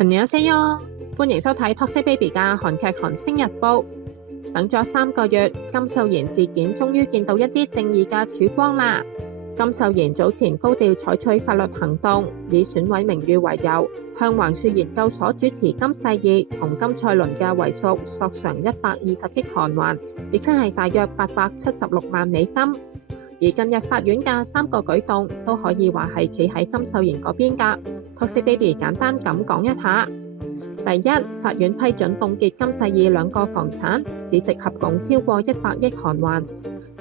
안녕하세요，歡迎收睇 Toxic Baby 嘅韓劇韓星日報。等咗3個月，金秀賢事件終於見到一啲正義嘅曙光啦。金秀賢早前高調採取法律行動，以損毀名譽為由，向橫樹研究所主持金世義同金蔡倫嘅遺屬索償120億韓元，亦即係大約876萬美金。而近日法院嘅3個舉動都可以話係企喺金秀賢嗰邊㗎。Toxic Baby 簡單咁講一下。第一，法院批准凍結金世義2個房產，市值合共超過100億韓元。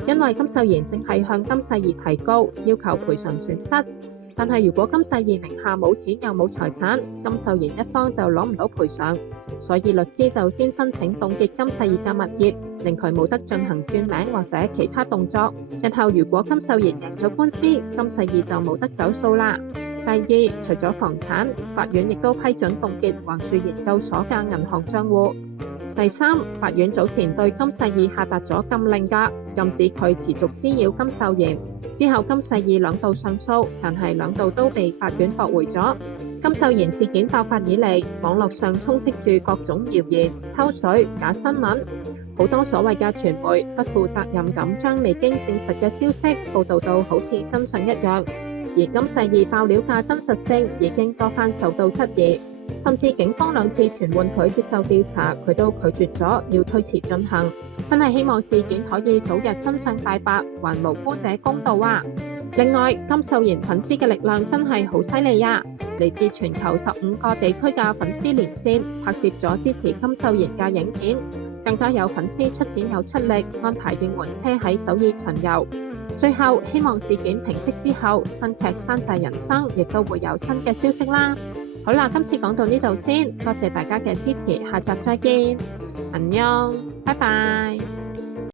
因為金秀賢正係向金世義提告，要求賠償損失。但係如果金世義名下冇錢又冇財產，金秀賢一方就攞唔到賠償，所以律師就先申請凍結金世義嘅物業，令佢冇得進行轉名或者其他動作。日後如果金秀賢贏咗官司，金世義就冇得走數啦。第二，除咗房產，法院亦都批准凍結橫樹研究所嘅銀行帳戶。第三，法院早前對金世義下達咗禁令㗎，禁止佢持續滋擾金秀賢。之後金世義2度上訴，但係2度都被法院駁回咗。金秀賢事件爆發以嚟，網絡上充斥住各種謠言、抽水、假新聞，好多所謂嘅傳媒不負責任咁將未經證實嘅消息報導到好似真相一樣。而金世義爆料嘅真實性已經多番受到質疑，甚至警方2次傳喚佢接受調查，佢都拒絕咗，要推遲進行。真係希望事件可以早日真相大白，還無辜者公道啊！另外，金秀賢粉絲嘅力量真係好犀利啊！嚟自全球15個地區嘅粉絲連線，拍攝咗支持金秀賢嘅影片，更加有粉絲出錢又出力安排應援車喺首爾巡遊。最後，希望事件平息之後，新劇山寨人生亦都會有新嘅消息啦。好啦，今次講到呢度先，多謝大家嘅支持，下集再見，안녕，拜拜。